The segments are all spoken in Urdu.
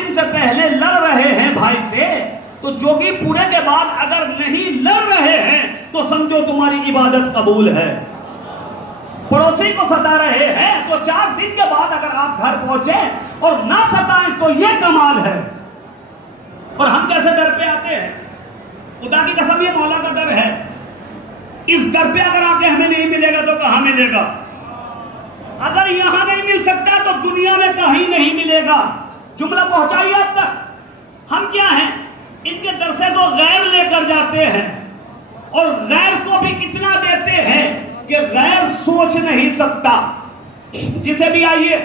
دن سے پہلے لڑ رہے ہیں بھائی سے، تو جوگی پورے کے بعد اگر نہیں لڑ رہے ہیں تو سمجھو تمہاری عبادت قبول ہے۔ پڑوسی کو ستا رہے ہیں تو 4 دن کے بعد اگر آپ گھر پہنچے اور نہ ستائیں تو یہ کمال ہے۔ اور ہم کیسے در پہ آتے ہیں؟ خدا کی قسم یہ مولا کا در ہے۔ اس در پہ اگر آ کے ہمیں نہیں ملے گا تو کہاں ملے گا؟ اگر یہاں نہیں مل سکتا تو دنیا میں کہیں نہیں ملے گا۔ جملہ پہنچائیے اب تک۔ ہم کیا ہیں؟ ان کے در سے تو غیر لے کر جاتے ہیں، اور غیر کو بھی اتنا دیتے ہیں کہ غیر سوچ نہیں سکتا۔ جسے بھی آئیے،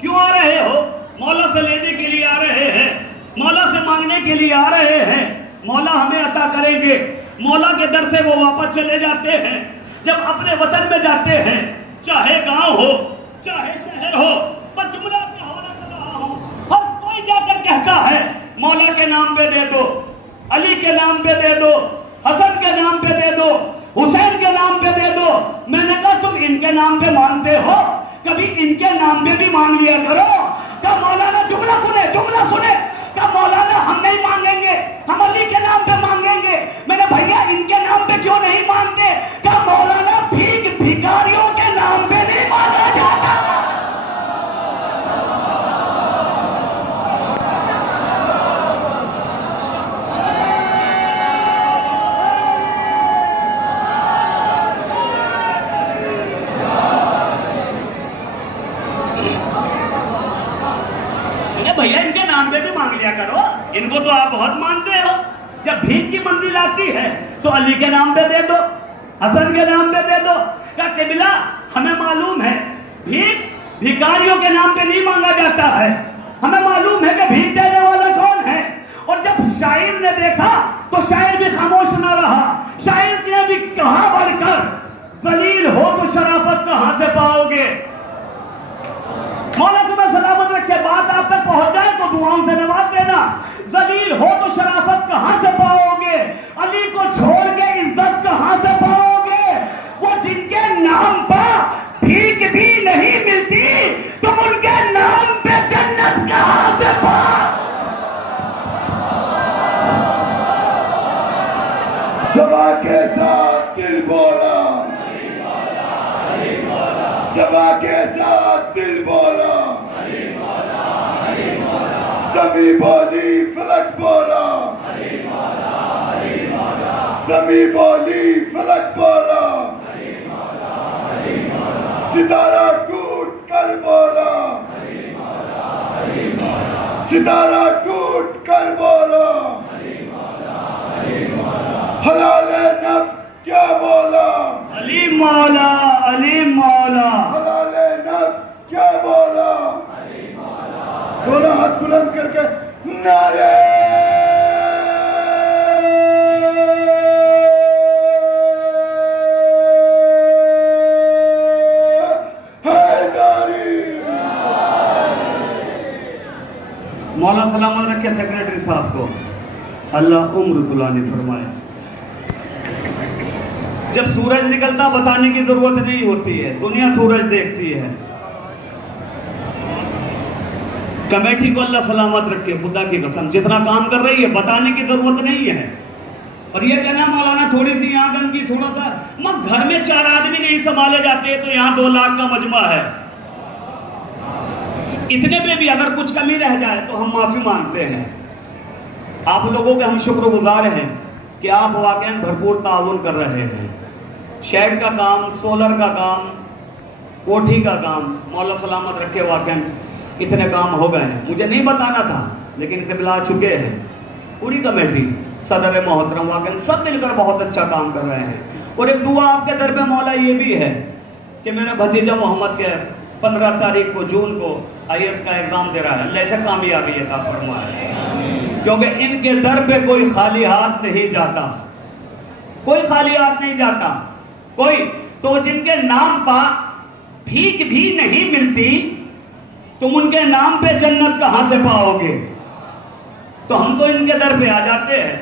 کیوں آ رہے ہو؟ مولا سے لینے کے لیے آ رہے ہیں، مولا سے مانگنے کے لیے آ رہے ہیں، مولا ہمیں عطا کریں گے۔ مولا کے در سے وہ واپس چلے جاتے ہیں۔ جب اپنے وطن میں جاتے ہیں، چاہے گاؤں ہو چاہے شہر ہو، پر جملہ میں حوالہ کر رہا ہوں، ہر کوئی جا کر کہتا ہے مولا کے نام پہ دے دو، علی کے نام پہ دے دو، حسن کے نام پہ دے دو، حسین کے نام پہ دے دو۔ میں نے کہا تم ان کے نام پہ مانگتے ہو، کبھی ان کے نام پہ بھی مانگ لیا کرو۔ کہا مولانا جملہ سنے، کہا مولانا ہم نہیں مانگیں گے، ہم علی کے نام پہ مانگیں گے۔ میں نے بھیا ان کے نام پہ کیوں نہیں مانگتے؟ کہا مولانا بھکاریوں کے نام پہ نہیں مانگا جاتا۔ بھیا ان کے نام پہ بھی مانگ لیا کرو، ان کو تو آپ بہت مانتے ہو۔ جب بھیک کی منزل آتی ہے تو علی کے نام پہ دے دو، حسن کے نام پہ دے دو۔ کہا قبلہ ہمیں معلوم ہے بھیک بھکاریوں کے نام پہ نہیں مانگا جاتا ہے، ہمیں معلوم ہے کہ بھیک دینے والا کون ہے۔ اور جب شاعر نے دیکھا تو شاعر بھی خاموش نہ رہا، شاعر نے بھی کہا بڑھ کر، ذلیل ہو تو شرافت کہاں سے پاؤ گے؟ مولا تمہیں سلامت رکھے، بات آپ تک پہنچ جائے تو دعاؤں سے نواز دینا۔ ذلیل ہو تو شرافت کہاں سے پاؤ گے؟ علی کو چھوڑ کے عزت کہاں سے پاؤ گے؟ وہ جن کے نام پر بھیک بھی نہیں ملتی، تم ان کے نام پہ جنت کہاں سے پاؤ؟ جبا کے ساتھ دل بولا، جبا کے ساتھ دل بولا، زمین بولی فلک بولا، زمین بولی فلک بولا، ستارہ ٹوٹ کر بولا، ستارہ ٹوٹ کر بولا، حلال نفس کیا بولا، علی مولا، علی مولا، حلال نفس کیا بولا، دونوں ہاتھ بلند کر کے نعرے حیدری۔ مولا سلامت رکھے سیکریٹری صاحب کو، اللہ عمر طولانی فرمائے۔ جب سورج نکلتا بتانے کی ضرورت نہیں ہوتی ہے، دنیا سورج دیکھتی ہے۔ کمیٹی کو اللہ سلامت رکھے، خدا کی قسم جتنا کام کر رہی ہے بتانے کی ضرورت نہیں ہے۔ اور یہ کہنا مولانا تھوڑی سی یہاں گندگی تھوڑا سا، گھر میں 4 آدمی نہیں سنبھالے جاتے تو یہاں 2 لاکھ کا مجمع ہے۔ اتنے پہ بھی اگر کچھ کمی رہ جائے تو ہم معافی مانگتے ہیں۔ آپ لوگوں کے ہم شکر گزار ہیں کہ آپ واقعاً بھرپور تعاون کر رہے ہیں۔ شیڈ کا کام، سولر کا کام، کوٹھی کا کام، مولا سلامت رکھے واقعاً اتنے کام ہو گئے ہیں۔ مجھے نہیں بتانا تھا لیکن قبلہ آ چکے ہیں۔ پوری کمیٹی، صدر محترم واقعاً سب مل کر بہت اچھا کام کر رہے ہیں۔ اور ایک دعا آپ کے در پہ مولا یہ بھی ہے کہ میرا بھتیجا محمد کے 15 تاریخ کو جون کو IAS کا ایگزام دے رہا ہے، اللہ سے کامیابی عطا فرمائے، کیونکہ ان کے در پہ کوئی خالی ہاتھ نہیں جاتا، کوئی خالی ہاتھ نہیں جاتا کوئی۔ تو جن کے نام پر بھیک بھی نہیں ملتی، تم ان کے نام پہ جنت کہاں سے پاؤ گے؟ تو ہم تو ان کے در پہ آ جاتے ہیں،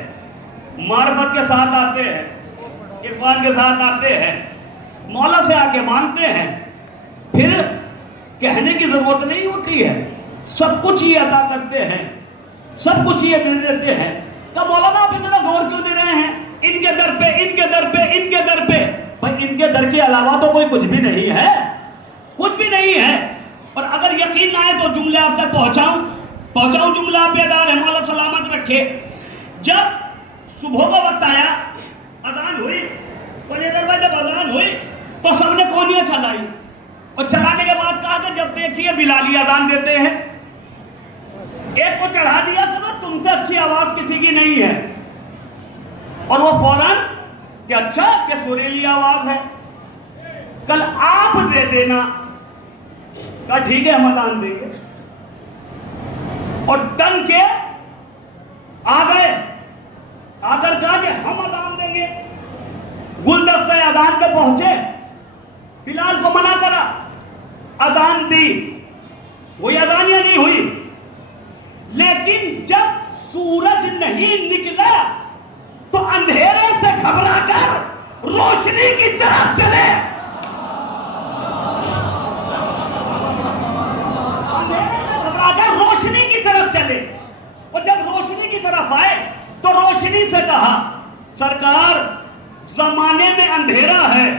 معرفت کے ساتھ آتے ہیں، عرفان کے ساتھ آتے ہیں، مولا سے آ کے مانگتے ہیں، پھر کہنے کی ضرورت نہیں ہوتی ہے، سب کچھ ہی عطا کرتے ہیں۔ سب کچھ یہ دے دیتے ہیں. کہ مولانا آپ اتنا زور کیوں دے رہے ہیں ان کے در پہ ان کے در پہ ان کے در پہ؟ بھائی ان کے در کے علاوہ تو کوئی کچھ بھی نہیں ہے، کچھ بھی نہیں ہے. اور اگر یقین نہ آئے تو جملے آپ تک پہنچاؤں جملہ آپ یاد آ رہے ہیں، مولا سلامت رکھے. جب صبح کا وقت آیا، اذان ہوئی، جب اذان ہوئی تو سب نے کونیاں چلائی، اور چلانے کے بعد کہا کہ جب دیکھیے بلالی اذان دیتے ہیں. ایک کو چڑھا دیا کہ تم سے اچھی آواز کسی کی نہیں ہے، اور وہ فوراً کہ اچھا کہ سریلی آواز ہے، کل آپ دے دینا. کہا ٹھیک ہے ہم اذان دیں گے. اور ٹن کے آ گئے، آ کر کہا کہ ہم اذان دیں گے. گلدستہ اذان پہ پہنچے، بلال کو منع کرا، اذان دی، وہی اذان یا نہیں ہوئی. لیکن جب سورج نہیں نکلا تو اندھیرے سے گھبرا کر روشنی کی طرف چلے. اندھیرے سے گھبرا کر روشنی کی طرف چلے. اور جب روشنی کی طرف آئے تو روشنی سے کہا سرکار زمانے میں اندھیرا ہے،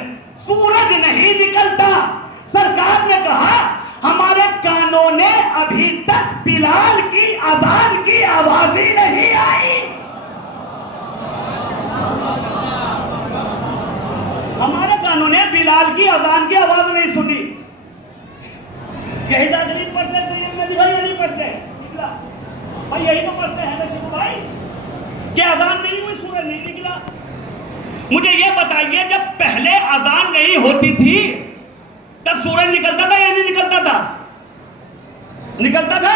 سورج نہیں نکلتا. سرکار نے کہا ہمارے کانوں نے ابھی تک بلال کی اذان کی آواز ہی نہیں آئی. ہمارے کانوں نے بلال کی اذان کی آواز نہیں سنی. یہی دادری پڑھتے تھے بھائی، نہیں پڑھتے نکلا بھائی، یہی تو پڑھتے ہیں نشیب بھائی کہ اذان نہیں ہوئی، سورج نہیں نکلا. مجھے یہ بتائیے جب پہلے اذان نہیں ہوتی تھی تب سورج نکلتا تھا یا نہیں نکلتا تھا؟ نکلتا تھا.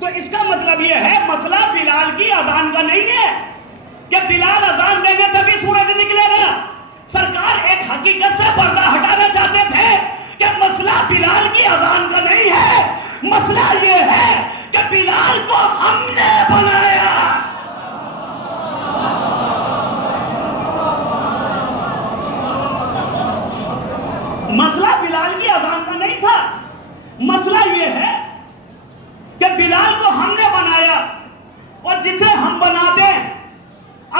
تو اس کا مطلب یہ ہے مسئلہ بلال کی اذان کا نہیں ہے کہ بلال اذان دیں گے تبھی سورج نکلے گا. سرکار ایک حقیقت سے پردہ ہٹانا چاہتے تھے کہ مسئلہ بلال کی اذان کا نہیں ہے، مسئلہ یہ ہے کہ بلال کو ہم نے بنایا. مسئلہ بلال کی اذان کا نہیں تھا، مسئلہ یہ ہے کہ بلال کو ہم نے بنایا، اور جسے ہم بنا دیں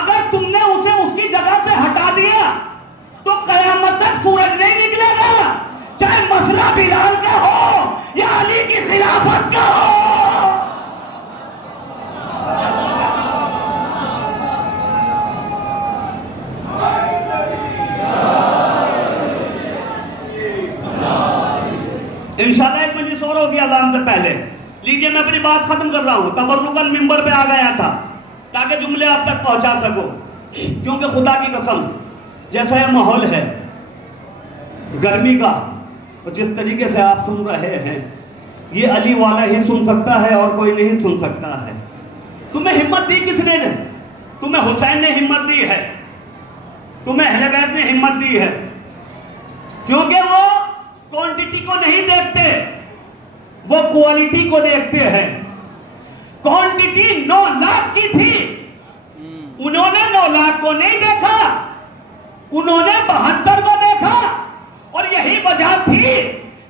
اگر تم نے اسے اس کی جگہ سے ہٹا دیا تو قیامت تک سورج نہیں نکلے گا، چاہے مسئلہ بلال کا ہو یا علی کی خلافت کا ہو. انشاءاللہ ایک مجلس اور ہوگی اذان سے پہلے. لیجئے میں اپنی بات ختم کر رہا ہوں. تبرکاً ممبر پہ آ گیا تھا تاکہ جملے آپ تک پہنچا سکو، کیونکہ خدا کی قسم جیسا یہ ماحول ہے گرمی کا، اور جس طریقے سے آپ سن رہے ہیں یہ علی والا ہی سن سکتا ہے اور کوئی نہیں سن سکتا ہے. تمہیں ہمت دی کس نے؟ تمہیں حسین نے ہمت دی ہے، تمہیں اہل بیت نے ہمت دی ہے، کیونکہ وہ کوانٹٹی کو نہیں دیکھتے، وہ کوالٹی کو دیکھتے ہیں. کوانٹٹی 9 لاکھ کی تھی، انہوں نے 9 لاکھ کو نہیں دیکھا، انہوں نے 72 کو دیکھا. اور یہی وجہ تھی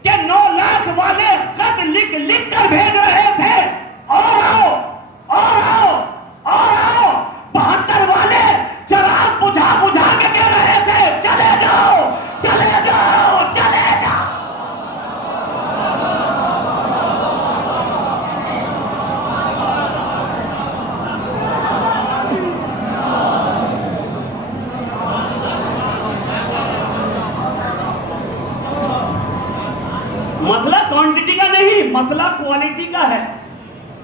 کہ 9 لاکھ والے خط لکھ لکھ کر بھیج رہے تھے اور آؤ اور آؤ اور آؤ. 72 والے چراغ بجھا بجھا کے کہہ رہے تھے چلے جاؤ چلے جاؤ چلے جاؤ. مسئلہ کوانٹٹی کا نہیں، مسئلہ کوالٹی کا ہے.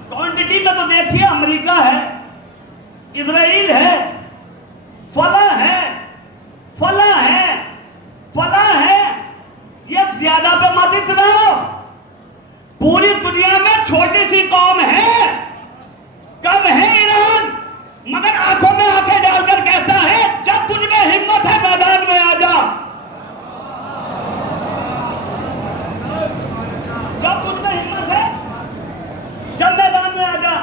کوانٹٹی میں تو دیکھیے امریکہ ہے، اسرائیل ہے، فلاں ہے فلاں ہے فلاں ہے. یہ زیادہ پہ مت اتراؤ. پوری دنیا میں چھوٹی سی قوم ہے، کم ہے ایران، مگر آنکھوں میں آنکھیں ڈال کر کہتا ہے جب تجھ میں ہمت ہے میدان میں آ جا. جب تجھ میں ہمت ہے جب میدان میں آ جا.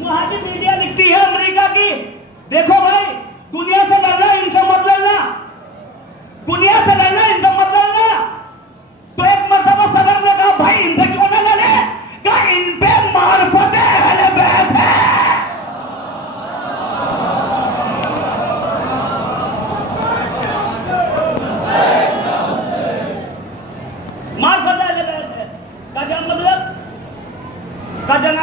وہاں کی میڈیا لکھتی ہے امریکہ کی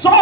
100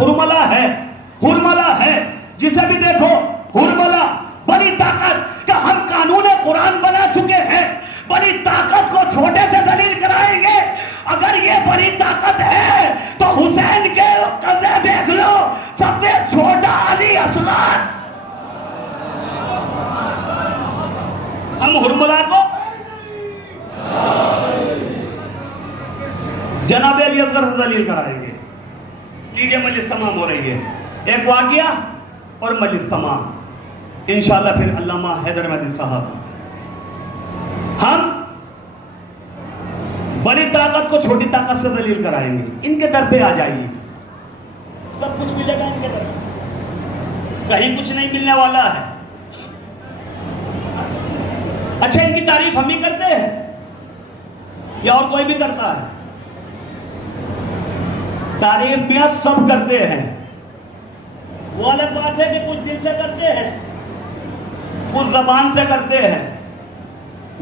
ہرملا ہے، ہرملا ہے، جسے بھی دیکھو ہرملا، بڑی طاقت کہ ہم قانون قرآن بنا چکے ہیں، بڑی طاقت کو چھوٹے سے دلیل کرائیں گے۔ اگر یہ بڑی طاقت ہے تو حسین کے قضے دیکھ لو، سب سے چھوٹا علی اصغر۔ ہم ہرملا کو جناب علی اصغر سے دلیل کرائیں گے۔ ٹھیک ہے، مجلس تمام ہو رہی ہے، ایک واقعہ اور مجلس تمام انشاءاللہ۔ پھر علامہ حیدر مدنی صاحب، ہم بڑی طاقت کو چھوٹی طاقت سے دلیل کرائیں گے۔ ان کے در پہ آ جائیے، سب کچھ ملے گا ان کے در، کہیں کچھ نہیں ملنے والا ہے۔ اچھا، ان کی تعریف ہم ہی کرتے ہیں یا اور کوئی بھی کرتا ہے؟ تعریف بھی سب کرتے ہیں، وہ الگ بات ہے کہ کچھ دل سے کرتے ہیں، کچھ زبان سے کرتے ہیں۔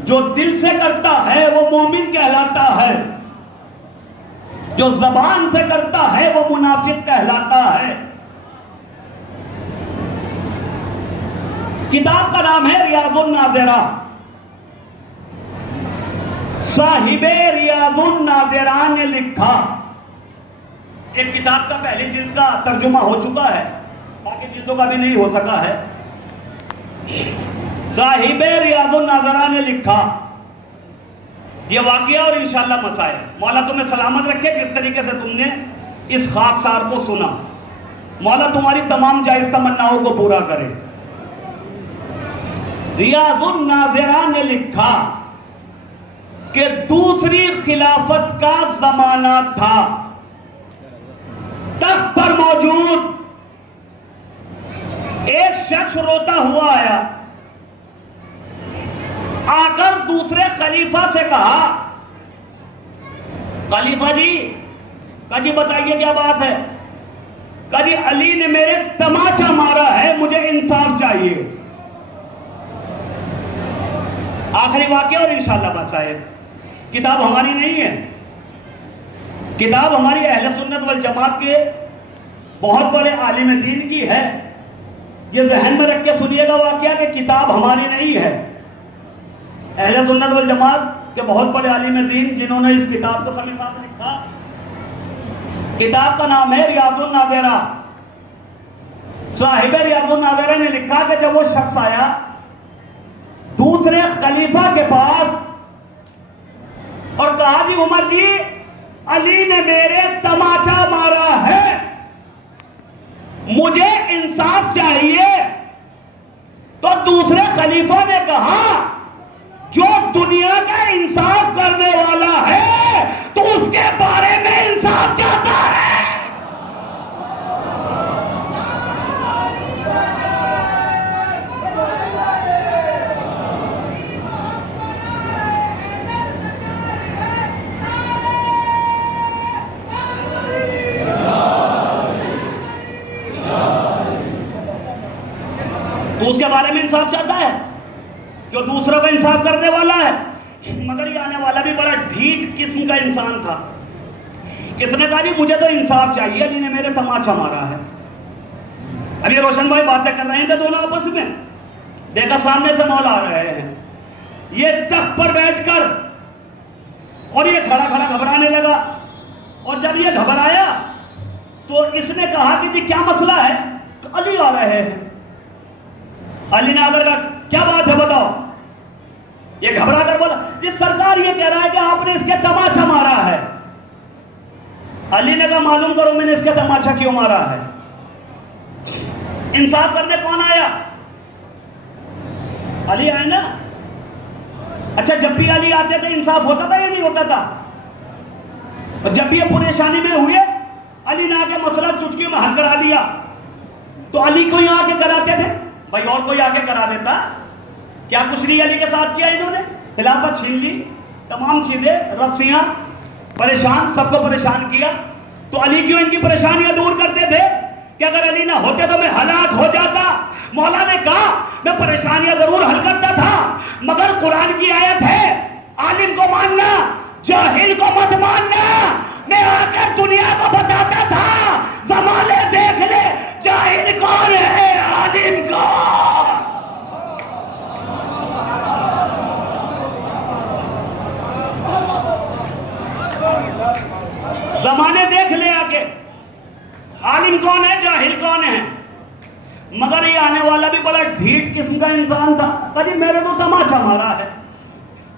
جو دل سے کرتا ہے وہ مومن کہلاتا ہے، جو زبان سے کرتا ہے وہ منافق کہلاتا ہے۔ کتاب کا نام ہے ریاض الناظرہ، صاحب ریاض الناظرہ نے لکھا۔ ایک کتاب کا پہلی جلد کا ترجمہ ہو چکا ہے، باقی جلدوں کا بھی نہیں ہو سکا ہے۔ صاحب ریاض الناظرہ نے لکھا یہ واقعہ اور انشاءاللہ مسائل۔ مولا تمہیں سلامت رکھے، کس طریقے سے تم نے اس خاکسار کو سنا، مولا تمہاری تمام جائز تمناؤں کو پورا کرے۔ ریاض الناظرہ نے لکھا کہ دوسری خلافت کا زمانہ تھا، تخت پر موجود ایک شخص روتا ہوا آیا، آ کر دوسرے خلیفہ سے کہا، خلیفہ جی، کہا جی بتائیے کیا بات ہے؟ کہا جی علی نے میرے تماچا مارا ہے، مجھے انصاف چاہیے۔ آخری واقعہ اور انشاءاللہ بات صاحب۔ کتاب ہماری نہیں ہے، کتاب ہماری اہل سنت والجماعت کے بہت بڑے عالم دین کی ہے۔ یہ ذہن میں رکھ کے سنیے گا واقعہ کہ کتاب ہماری نہیں ہے، اہل سنت والجماعت کے بہت بڑے عالم دین جنہوں نے اس کتاب کو سمیت ساتھ لکھا۔ کتاب کا نام ہے ریاض الناظرہ۔ صاحب ریاض الناظرہ نے لکھا کہ جب وہ شخص آیا دوسرے خلیفہ کے پاس اور کہا جی عمر جی، علی نے میرے تماچا مارا ہے، مجھے انصاف چاہیے، تو دوسرے خلیفہ نے کہا جو دنیا کا انصاف کرنے والا ہے تو اس کے بارے میں انصاف چاہتا ہے۔ تو اس کے بارے میں انصاف چاہتا ہے جو دوسروں کا انصاف کرنے والا ہے۔ مگر یہ آنے والا بھی بڑا ڈھیٹ قسم کا انسان تھا، اس نے کہا جی مجھے تو انصاف چاہیے، علی نے میرے تماچا مارا ہے۔ اب یہ روشن بھائی باتیں کر رہے تھے دونوں آپس میں، دیکھا سامنے سے مولا آ رہے ہیں، یہ تخت پر بیٹھ کر، اور یہ کھڑا کھڑا گھبرانے لگا، اور جب یہ گھبرایا تو اس نے کہا کہ جی کیا مسئلہ ہے؟ علی آ رہے ہیں۔ علی نے آگر کہا کیا بات ہے بتاؤ؟ یہ گھبرا کر بولا جی سرکار یہ کہہ رہا ہے کہ آپ نے اس کے تماچا مارا ہے۔ علی نے کہا معلوم کرو میں نے اس کے تماچا کیوں مارا ہے۔ انصاف کرنے کون آیا؟ علی آئے نا۔ اچھا جب بھی علی آتے تھے انصاف ہوتا تھا یا نہیں ہوتا تھا؟ اور جب بھی یہ پریشانی میں ہوئے علی نے آ کے مسئلہ چٹکیوں میں حل کرا دیا، تو علی کو یہاں آ کے کراتے تھے، بھائی اور کوئی آ کے کرا دیتا؟ کیا کچھ نہیں علی کے ساتھ کیا انہوں نے؟ خلافت چھین لی، تمام چیزیں، رسیاں، پریشان، سب کو پریشان کیا۔ تو علی کیوں ان کی پریشانیاں دور کرتے تھے کہ اگر علی نہ ہوتے تو میں ہلاک ہو جاتا۔ مولا نے کہا میں پریشانیاں ضرور حل کرتا تھا، مگر قرآن کی آیت ہے عالم کو ماننا جاہل کو مت ماننا۔ میں آ کر دنیا کو بتاتا تھا زمانے جاہل کون ہے عالم کون؟ زمانے دیکھ لے آگے، عالم کون ہے جاہل کون ہے. مگر یہ آنے والا بھی بڑا ڈھیٹ قسم کا انسان تھا. کبھی میرے کو تماچا مارا ہے.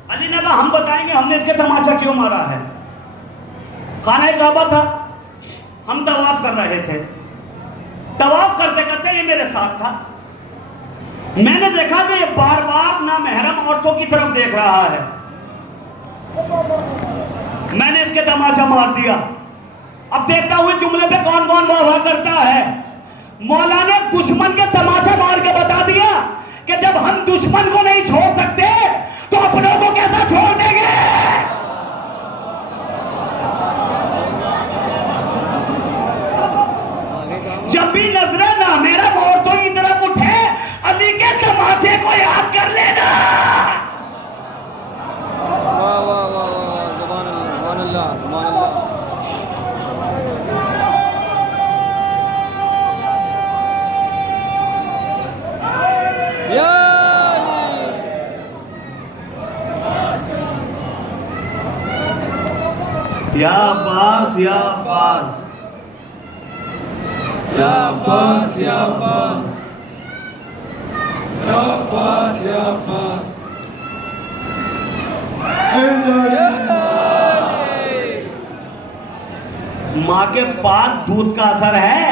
علی نے کہا ہم بتائیں گے ہم نے اس کے تماچا کیوں مارا ہے. خانہ کعبہ تھا، ہم طواف کر رہے تھے. طواف کرتے کرتے یہ میرے ساتھ تھا. میں نے دیکھا کہ یہ بار بار نامحرم عورتوں کی طرف دیکھ رہا ہے. میں نے اس کے تماچا مار دیا. اب دیکھتا ہوں جملے پہ کون کون واہ کرتا ہے. مولا نے دشمن کے تماچا مار کے بتا دیا کہ جب ہم دشمن کو نہیں چھوڑ سکتے تو اپنوں کو کیسا چھوڑ دیں گے. جب بھی نظریں نامحرم عورتوں کی طرف اٹھے علی کے تماچے کو یاد کر لینا. واہ واہ واہ واہ، سبحان اللہ سبحان اللہ. یا علی، یا عباس یا عباس یا عباس یا عباس یا عباس یا عباس. ماں کے پاک دودھ کا اثر ہے.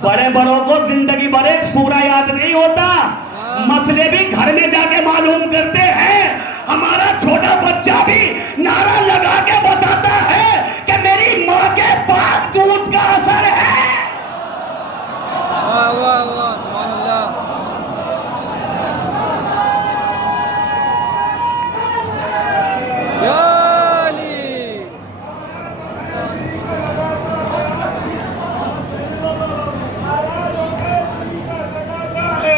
بڑے بڑوں کو زندگی بھر ایک سورہ یاد نہیں ہوتا، مسئلے بھی گھر میں جا کے معلوم کرتے ہیں. ہمارا چھوٹا بچہ بھی نعرہ لگا کے بتاتا ہے کہ میری ماں کے پاک دودھ کا اثر ہے. واہ واہ واہ، سبحان اللہ. یا علی،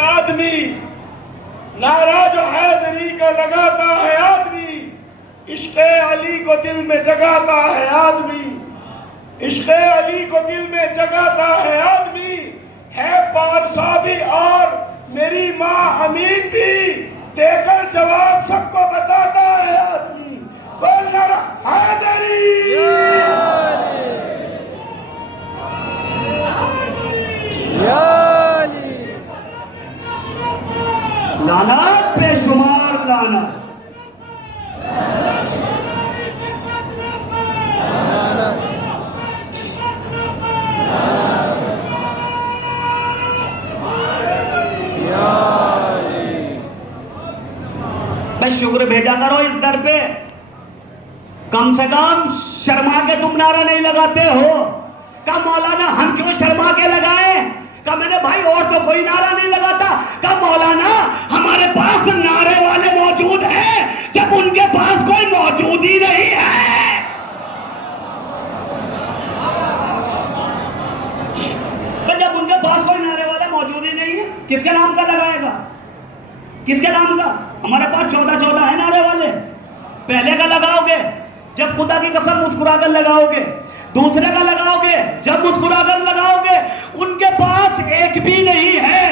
آدمی نعرہ جو حیدری کا لگاتا ہے، آدمی عشق علی کو دل میں جگاتا ہے، آدمی عشق علی کو دل میں جگاتا ہے. آدمی ہے بادشاہ بھی اور میری ماں امین بھی، دے کر جواب سب کو بتاتا ہے. آدمی بول نعرہ حیدری. یا علی، لعنت بے شمار لعنت. بھائی شکر بھیجا کرو اس در پہ. کم سے کم شرما کے تم نعرہ نہیں لگاتے ہو. کہا مولانا ہم کیوں شرما کے لگائیں؟ کہا میں نے بھائی اور تو کوئی نعرہ نہیں لگاتا. کہا مولانا ہمارے پاس نعرے والے موجود ہیں جب ان کے پاس کوئی موجود ہی نہیں ہے. تو جب ان کے پاس کوئی نعرے والے موجود ہی نہیں ہے کس کے نام کا لگائے گا؟ کس کے نام کا؟ ہمارے پاس 14 ہے نعرے والے. پہلے کا لگاؤ گے جب خدا کی قسم مسکرا کر لگاؤ گے، دوسرے کا لگاؤ گے جب مسکرا کر لگاؤ گے. ان کے پاس ایک بھی نہیں ہے.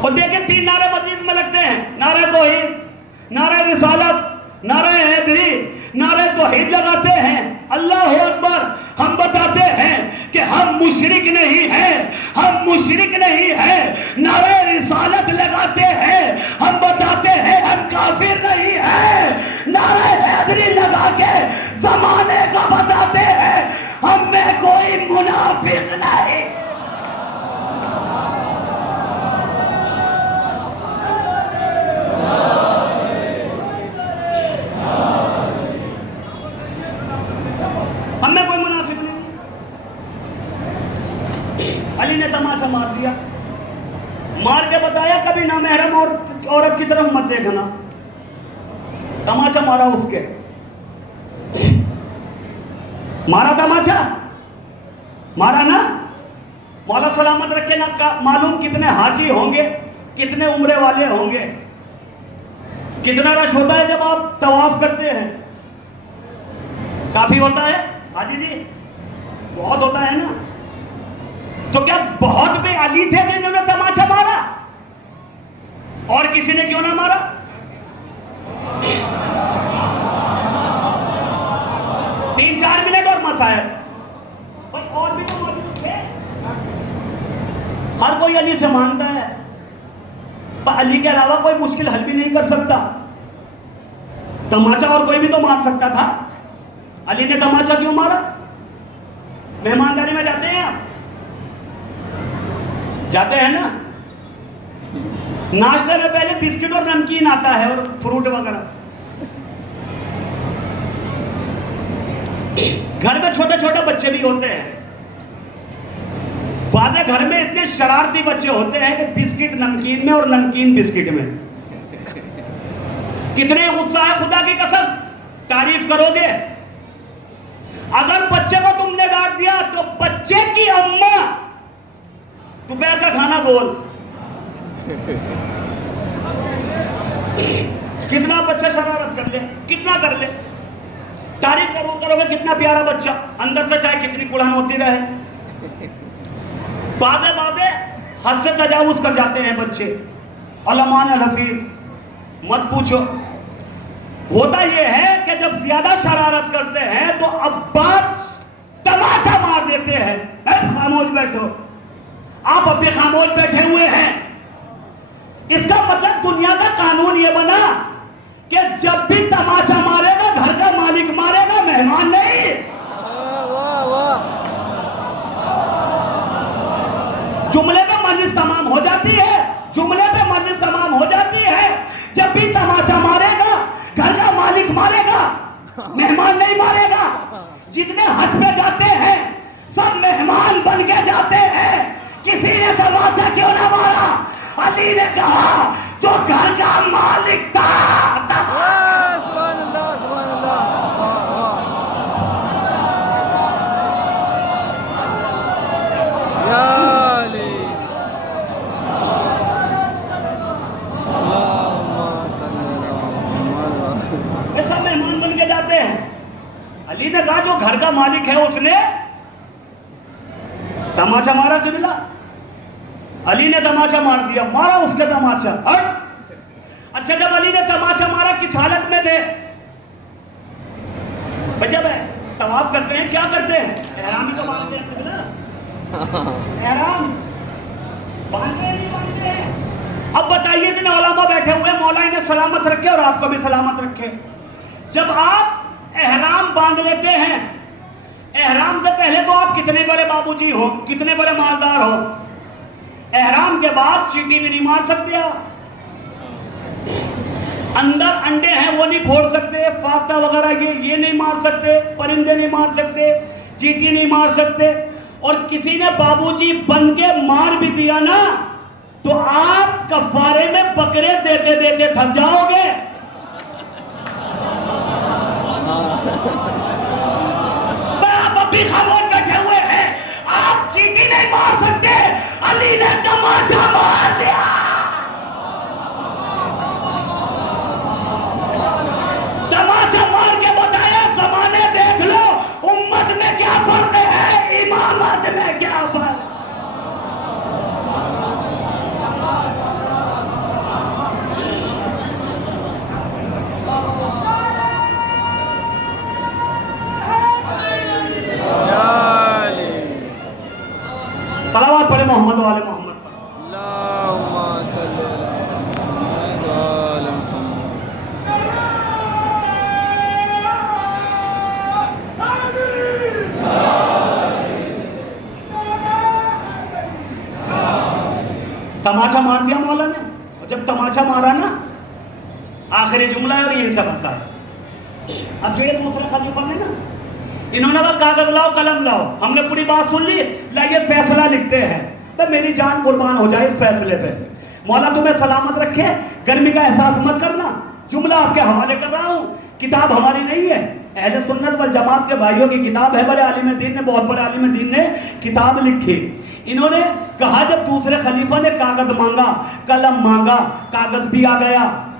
اور دیکھیں 3 نعرے مجلس میں لگتے ہیں، نعرہ توحید، نعرہ رسالت، نعرہ حیدری. نعرہ توحید لگاتے ہیں، اللہ اکبر. ہم بتاتے ہیں کہ ہم مشرک نہیں ہیں، ہم مشرک نہیں ہیں. نعرہ رسالت لگاتے ہیں، ہم بتاتے ہیں ہم کافر نہیں ہیں. نعرہ حیدری لگا کے زمانے کا بتاتے ہیں ہم میں کوئی منافق نہیں. ہم میں کوئی منافق نہیں. علی نے تماچا مار دیا، مار کے بتایا کبھی نامحرم اور عورت کی طرف مت دیکھنا. تماچا مارا اس کے، مارا تماچا مارا نا. مولا سلامت رکھے نا. معلوم کتنے حاجی ہوں گے، کتنے عمرے والے ہوں گے، کتنا رش ہوتا ہے جب آپ طواف کرتے ہیں. کافی ہوتا ہے حاجی جی، بہت ہوتا ہے نا. تو کیا بہت بے علی تھے جنہوں نے تماچا مارا؟ اور کسی نے کیوں نہ مارا؟ 3-4 منٹ اور مسائل، اور بھی تو موجود تھے. ہر کوئی علی سے مانتا ہے، پر علی کے علاوہ کوئی مشکل حل بھی نہیں کر سکتا. تماچا اور کوئی بھی تو مار سکتا تھا، علی نے تماچا کیوں مارا؟ مہمانداری میں جاتے ہیں آپ؟ جاتے ہیں نا؟ ناشتے میں پہلے بسکٹ اور نمکین آتا ہے اور فروٹ وغیرہ. گھر میں چھوٹے چھوٹے بچے بھی ہوتے ہیں، بعض گھر میں اتنے شرارتی بچے ہوتے ہیں کہ بسکٹ نمکین میں اور نمکین بسکٹ میں. کتنے غصہ ہے خدا کی قسم، تعریف کرو گے. اگر بچے کو تم نے ڈانٹ دیا تو بچے کی اماں دوپہر کا کھانا بول. کتنا بچہ شرارت کر لے، کتنا کر لے، تعریف کرو گے کتنا پیارا بچہ، اندر سے چاہے کتنی کڑھن ہوتی رہے. بادے حد سے تجاوز کر جاتے ہیں بچے. علمان الحفیظ مت پوچھو. ہوتا یہ ہے کہ جب زیادہ شرارت کرتے ہیں تو عباس تماچا مار دیتے ہیں. خاموش بیٹھو. آپ اب بھی خاموش بیٹھے ہوئے ہیں. اس کا مطلب دنیا کا قانون یہ بنا کہ جب بھی تماچا مارے گا گھر کا مالک مارے گا، مہمان نہیں. جملے پہ مجلس تمام ہو جاتی ہے، جملے پہ مجلس تمام ہو جاتی ہے. جب بھی تماچا مارے گا گھر کا مالک مارے گا، مہمان نہیں مارے گا. جتنے حج پہ جاتے ہیں سب مہمان بن کے جاتے ہیں. کسی نے تماچا کیوں نہ مارا؟ علی نے کہا جو گھر کا مالک تھا. سبحان اللہ سبحان اللہ. یا علی اللہم صلی اللہ. ایسا مہمان بن کے جاتے ہیں. علی نے کہا جو گھر کا مالک ہے اس نے تماچا مارا. قبلہ علی نے تماچا مار دیا، مارا اس کے تماچا. اچھا جب علی نے تماچا مارا کس حالت میں تھے؟ جب طواف کرتے ہیں کیا کرتے ہیں؟ احرام ہی تو باندھتے ہیں نا. احرام باندھتے نہیں باندھتے ہیں. اب بتائیے جن علماء بیٹھے ہوئے، مولا انہیں سلامت رکھے اور آپ کو بھی سلامت رکھے. جب آپ احرام باندھ لیتے ہیں، احرام سے پہلے تو آپ کتنے بڑے بابو جی ہو، کتنے بڑے مالدار ہو، احرام کے بعد چیٹی بھی نہیں مار سکتے آپ. اندر انڈے ہیں وہ نہیں پھوڑ سکتے، فاختہ وغیرہ یہ نہیں مار سکتے، پرندے نہیں مار سکتے، چیٹی نہیں مار سکتے. اور کسی نے بابو جی بن کے مار بھی دیا نا تو آپ کفارے میں بکرے دیتے دیتے تھک جاؤ گے. آپ ابھی خاموش بیٹھے ہوئے ہیں. آپ چیٹی نہیں مار سکتے، علی نے تماچا مار دیا. تماچا مار کے بتایا زمانے دیکھ لو امت میں کیا فرق ہے، امامت میں کیا فرق. صلوات پڑھے محمد والے محمد پر. اللہم صلی اللہ علیہ وسلم. تماچا مار دیا مولا نے. اور جب تماچا مارا نا آخری جملہ ہے اور یہ سب ہنسا. اب جو یہ دوسرے خلیفہ نے نا انہوں نے کہا کاغذ لاؤ قلم لاؤ، ہم نے پوری بات سن لی، لائیے فیصلہ لکھتے ہیں. تو میری جان قربان ہو جائے اس فیصلے پہ. مولا تمہیں سلامت رکھے، گرمی کا احساس مت کرنا. جملہ آپ کے حوالے کر رہا ہوں، کتاب ہماری نہیں ہے، اہل سنت والجماعت کے بھائیوں کی کتاب ہے. بڑے عالم دین نے، بہت بڑے عالم دین نے کتاب لکھی. انہوں نے کہا جب دوسرے خلیفہ نے کاغذ مانگا، قلم مانگا، کاغذ بھی آ گیا،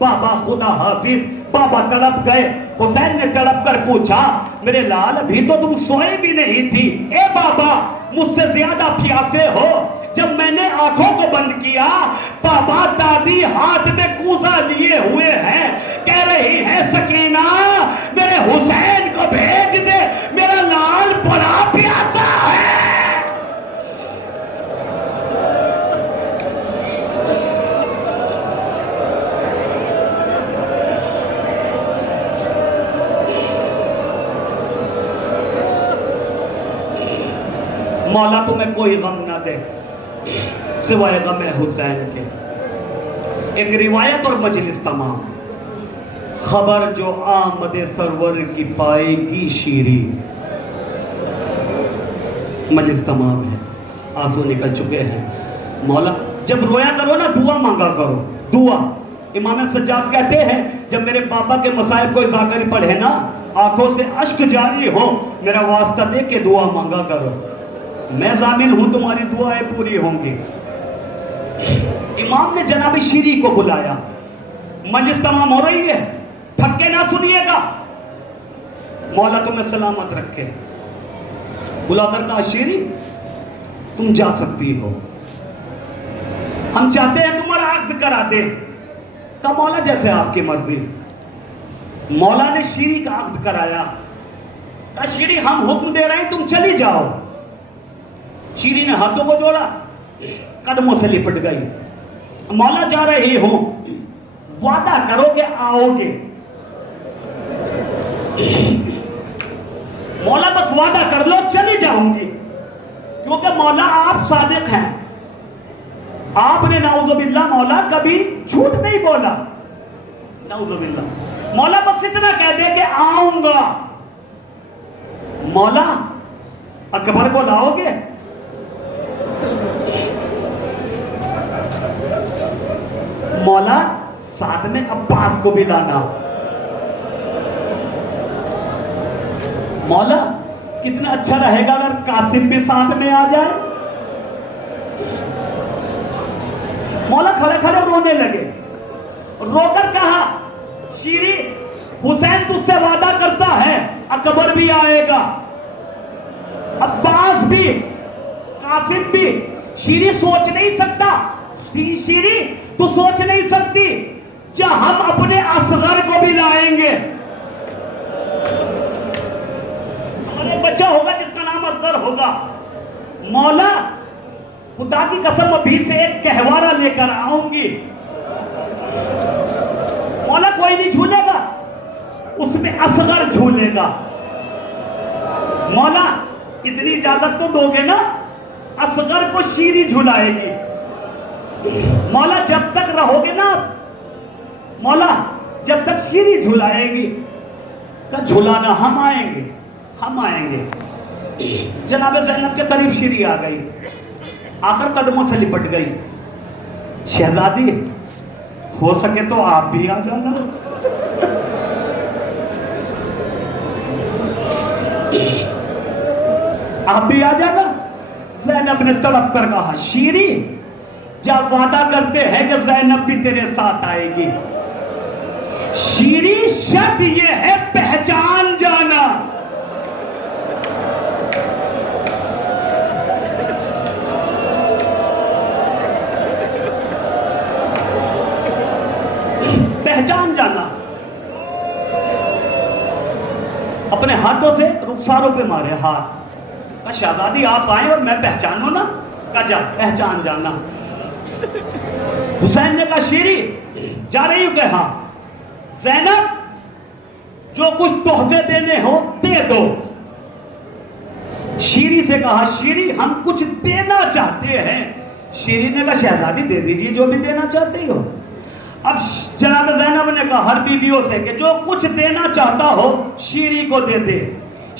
بابا خدا حافظ. بابا تڑپ گئے. حسین نے تڑپ کر پوچھا میرے لال ابھی تو تم سوئے بھی نہیں تھی. اے بابا مجھ سے زیادہ پیاسے ہو. جب میں نے آنکھوں کو بند کیا بابا دادی ہاتھ میں کوزہ لیے ہوئے ہیں, کہہ رہی ہے سکینہ میرے حسین کو بھیج دے, میرا لال بڑا پیاسا ہے. مولا تمہیں کوئی غم نہ دے سوائے غم حسین کے. ایک روایت اور مجلس تمام. خبر جو آمد سرور کی پائے گی شیری. مجلس تمام ہے, آنسو نکل چکے ہیں. مولا جب رویا کرو نا دعا مانگا کرو. دعا امام سجاد کہتے ہیں جب میرے پاپا کے مصائب کو ذاکر پڑھے نا آنکھوں سے اشک جاری ہو میرا واسطہ دے کے دعا مانگا کرو. میں ضامن ہوں تمہاری دعائیں پوری ہوں گی. امام نے جناب شیری کو بلایا. مجلس تمام ہو رہی ہے, تھک کے نہ سنیے گا. مولا تمہیں سلامت رکھے. بلا کر کہا شیری تم جا سکتی ہو, ہم چاہتے ہیں تمہارا عقد کرا دے. کہا مولا جیسے آپ کی مرضی. مولا نے شیری کا عقد کرایا. کہا شیری ہم حکم دے رہے ہیں تم چلی جاؤ. شیری نے ہاتھوں کو جوڑا, قدموں سے لپٹ گئی. مولا جا رہی ہوں, وعدہ کرو کہ آؤ گے. مولا بس وعدہ کر لو چلی جاؤں گی, کیونکہ مولا آپ صادق ہیں. آپ نے نعوذ باللہ مولا کبھی جھوٹ نہیں بولا. نعوذ باللہ. مولا بس اتنا کہہ دے کہ آؤں گا. مولا اکبر کو لاؤ گے؟ مولا ساتھ میں عباس کو بھی لانا. مولا کتنا اچھا رہے گا اگر قاسم بھی ساتھ میں آ جائے. مولا کھڑے کھڑے رونے لگے. رو کر کہا شیری حسین تجھ سے وعدہ کرتا ہے اکبر بھی آئے گا, عباس بھی, قاسم بھی. شیری سوچ نہیں سکتا. شیری تو سوچ نہیں سکتی کیا ہم اپنے اصغر کو بھی لائیں گے. ہمارے بچہ ہوگا جس کا نام اصغر ہوگا. مولا خدا کی قسم ابھی سے ایک گہوارہ لے کر آؤں گی. مولا کوئی نہیں جھولے گا, اس میں اصغر جھولے گا. مولا اتنی اجازت تو دو گے نا, اصغر کو شیری جھلائے گی. مولا جب تک رہو گے نا, مولا جب تک شیری جھلائے گی کہ جھلانا ہم آئیں گے, ہم آئیں گے. جناب زینب کے قریب شیری آ گئی, آ کر قدموں سے لپٹ گئی. شہزادی ہو سکے تو آپ بھی آ جانا. آپ بھی آ جانا. زینب نے تڑپ کر کہا شیری جب وعدہ کرتے ہیں کہ زینب بھی تیرے ساتھ آئے گی. شیری شرط یہ ہے پہچان جانا. پہچان جانا. اپنے ہاتھوں سے رخساروں پہ مارے ہاتھ. کہا شہزادی آپ آئیں اور میں پہچانوں نا. کہا جا پہچان جانا. حسین نے کہا شیری جا رہی ہوں کہ ہاں. زینب جو کچھ تحفے دینے ہو دے دو. شیری سے کہا شیری ہم کچھ دینا چاہتے ہیں. شیری نے کہا شہزادی دے دیجیے جو بھی دینا چاہتے ہو. اب جناب زینب نے کہا ہر بیویوں سے کہ جو کچھ دینا چاہتا ہو شیری کو دے دے.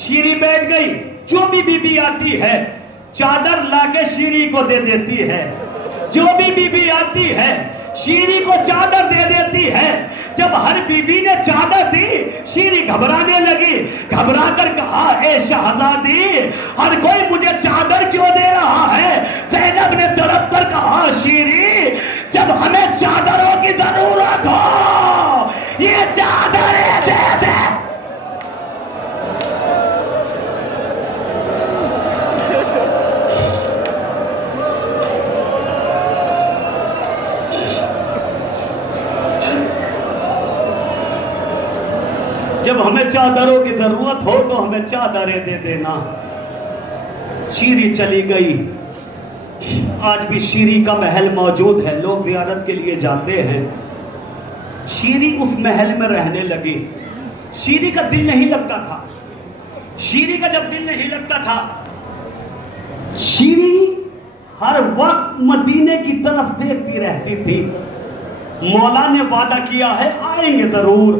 شیری بیٹھ گئی. جو بھی بیوی آتی ہے چادر لا کے شیری کو دے دیتی ہے. جو بھی بیوی آتی ہے شیری کو چادر دے دیتی ہے. جب ہر بیوی نے چادر دی شیری گھبرانے لگی. گھبرا کر کہا اے شہزادی ہر کوئی مجھے چادر کیوں دے رہا ہے. زینب نے تڑپ کر کہا شیری جب ہمیں چادروں کی ضرورت ہو جب ہمیں چادروں کی ضرورت ہو تو ہمیں چادریں دے دینا. شیری چلی گئی. آج بھی شیری کا محل موجود ہے, لوگ زیارت کے لیے جاتے ہیں. شیری اس محل میں رہنے لگی. شیری کا دل نہیں لگتا تھا. شیری کا جب دل نہیں لگتا تھا, شیری ہر وقت مدینے کی طرف دیکھتی رہتی تھی. مولا نے وعدہ کیا ہے آئیں گے ضرور.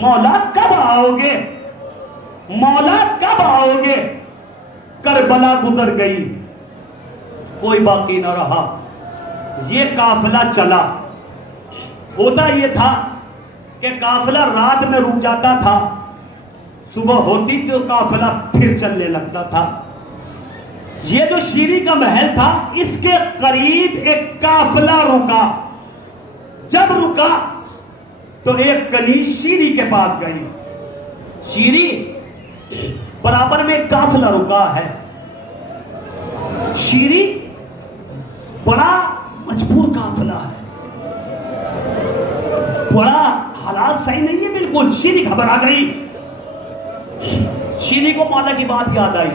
مولا کب آؤ گے, مولا کب آؤ گے. کربلا گزر گئی, کوئی باقی نہ رہا. یہ قافلہ چلا. ہوتا یہ تھا کہ قافلہ رات میں رک جاتا تھا, صبح ہوتی تو قافلہ پھر چلنے لگتا تھا. یہ جو شیری کا محل تھا اس کے قریب ایک قافلہ رکا. جب رکا تو ایک کنیز شیری کے پاس گئی. شیری, برابر میں ایک قافلہ رکا ہے. شیری بڑا مجبور قافلہ ہے, بڑا حالات صحیح نہیں ہے بالکل. شیری گھبرا گئی. شیری کو مولا کی بات یاد آئی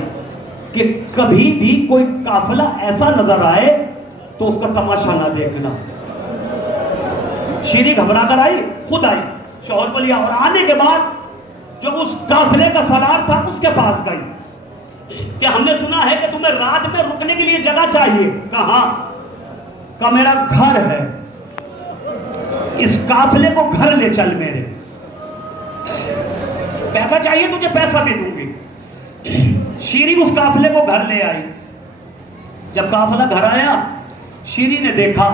کہ کبھی بھی کوئی قافلہ ایسا نظر آئے تو اس کا تماشا نہ دیکھنا. شیری گھبرا کر آئی, خود آئی, شوہر کو لیا, اور آنے کے بعد جو اس قافلے کا سالار تھا اس کے پاس گئی کہ ہم نے سنا ہے کہ تمہیں رات میں رکنے کے لیے جگہ چاہیے. کہاں؟ کہ میرا گھر ہے, اس قافلے کو گھر لے چل میرے. پیسہ چاہیے تجھے, پیسہ بھی دوں گی. شیری اس قافلے کو گھر لے آئی. جب قافلہ گھر آیا, شیری نے دیکھا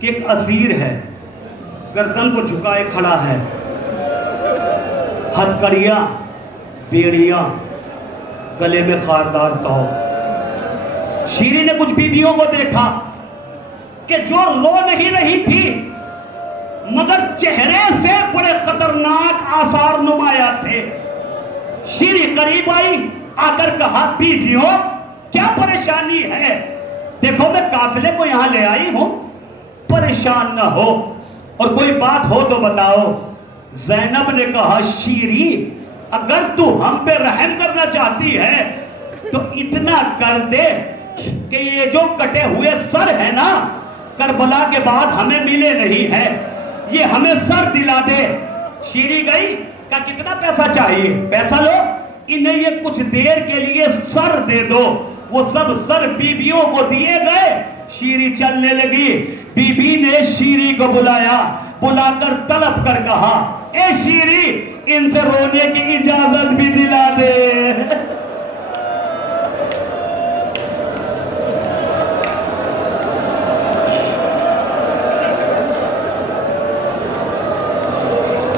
کہ ایک اسیر ہے, گردن کو جھکائے کھڑا ہے, ہتھکڑیاں, بیڑیاں, گلے میں خاردار تاؤ. شیری نے کچھ بیویوں کو دیکھا کہ جو رو نہیں رہی تھی مگر چہرے سے بڑے خطرناک آثار نمایاں تھے. شیری قریب آئی, آ کر کہا بیویوں کیا پریشانی ہے؟ دیکھو میں قافلے کو یہاں لے آئی ہوں, پریشان نہ ہو, اور کوئی بات ہو تو بتاؤ. زینب نے کہا شیری اگر تو ہم پہ رحم کرنا چاہتی ہے تو اتنا کر دے کہ یہ جو کٹے ہوئے سر ہے نا کربلا کے بعد ہمیں ملے نہیں ہے, یہ ہمیں سر دلا دے. شیری گئی, کہا کتنا پیسہ چاہیے؟ پیسہ لو, انہیں یہ کچھ دیر کے لیے سر دے دو. وہ سب سر بیویوں کو دیے گئے. شیری چلنے لگی. بی بی نے شیری کو بلایا, بلا کر طلب کر کہا اے شیری ان سے رونے کی اجازت بھی دلا دے.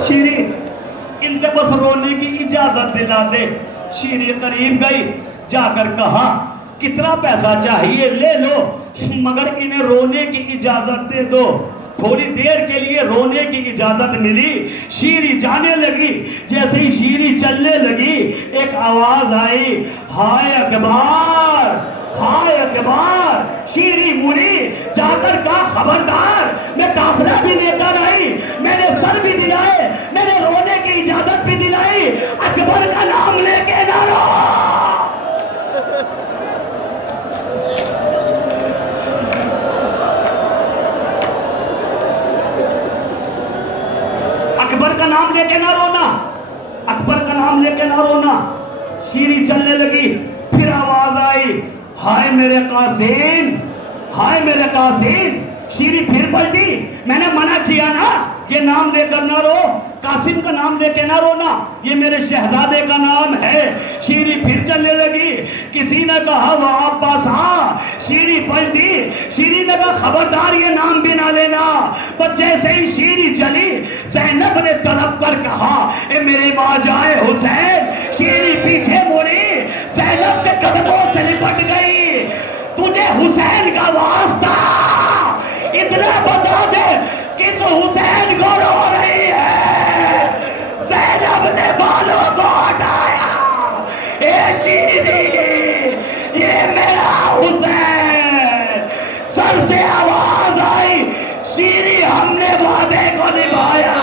شیری ان سے بس رونے کی اجازت دلا دے. شیری قریب گئی, جا کر کہا کتنا پیسہ چاہیے لے لو مگر انہیں رونے کی اجازت دے دو. تھوڑی دیر کے لیے رونے کی اجازت ملی. شیری جانے لگی. جیسے ہی شیری چلنے لگی ایک آواز آئی, ہائے اکبر, ہائے اکبر. شیری مڑی, جا کر کہا خبردار, میں قافلہ بھی لے کر آئی, میں نے سر بھی دلائے, میں نے رونے کی اجازت بھی دلائی, اکبر کا نام لے کے نہ رو. اکبر کا نام لے کے نہ رونا, اکبر کا نام لے کے نہ رونا. شیری چلنے لگی. پھر آواز آئی, ہائے میرے قاسم, ہائے میرے قاسم. شیری پھر پلٹی. میں نے منع کیا نا یہ نام لے کر نہ رو, قاسم کا نام لے کے نہ رونا, یہ میرے شہزادے کا نام ہے. شیری پھر چلنے لگی. کسی نے کہا وہ عباس. شیری پلٹی. شیری نے کہا خبردار یہ نام بھی نہ لینا. پر جیسے ہی شیری چلی زینب نے طلب کر کہا اے میرے ماں جائے حسین. شیری پیچھے مڑی, زینب کے قدموں سے لپٹ گئی. تجھے حسین کا واسطہ اتنا بتا دے کس حسین کو رو رہی ہے. زینب نے بالوں کو ہٹایا. اے شیری یہ میرا حسین. سر سے آواز آئی, شیری ہم نے وعدے کو نبھایا,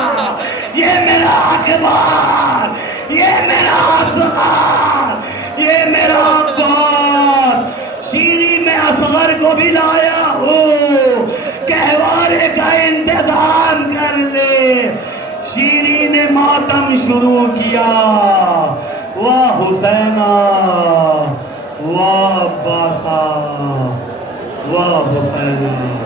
یہ میرا اکبر، یہ میرا اصغر، یہ میرا عباس، شیری میں اصغر کو بھی لایا ہوں، کہوارے کا انتظام کر لے۔ شیری نے ماتم شروع کیا، واہ حسینہ واہ عباسہ واہ حسینہ۔